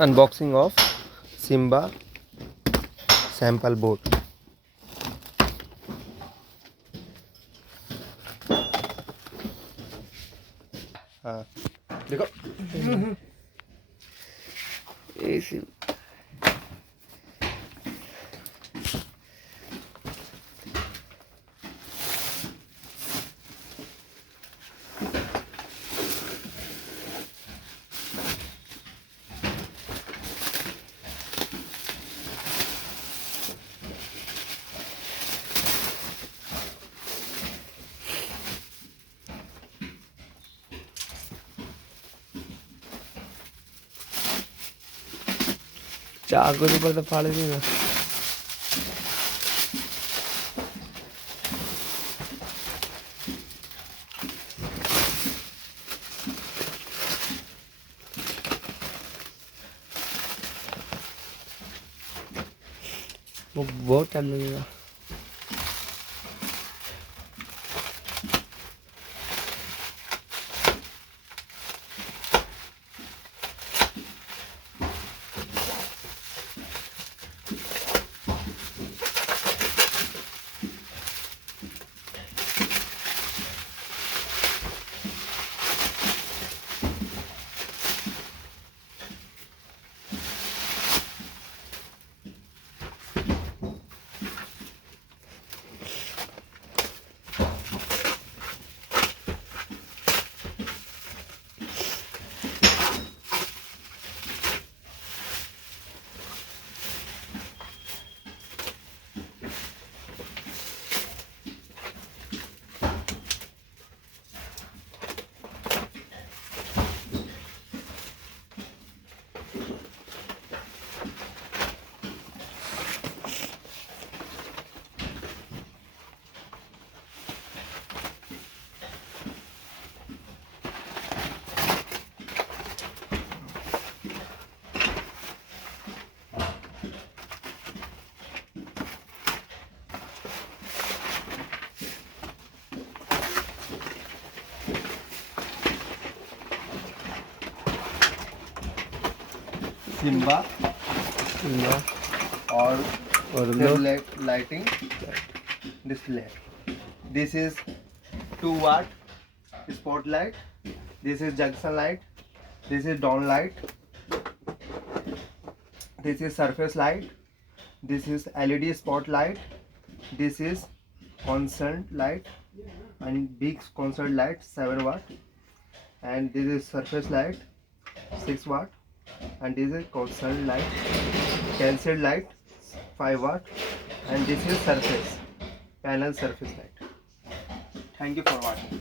Unboxing of Simmba sample board. हाँ देखो ऐसे चाकू से ऊपर तो फाड़ देगा। वो बहुत टाइम लगेगा। सिम्बा और lighting display. This is 2 watt spotlight. This is junction light. This is down light. This is surface light. This is LED spotlight. This is constant light and big constant light 7 watt. And this is surface light 6 watt. And this is constant light, cancelled light 5 watt, and this is surface panel surface light. Thank you for watching.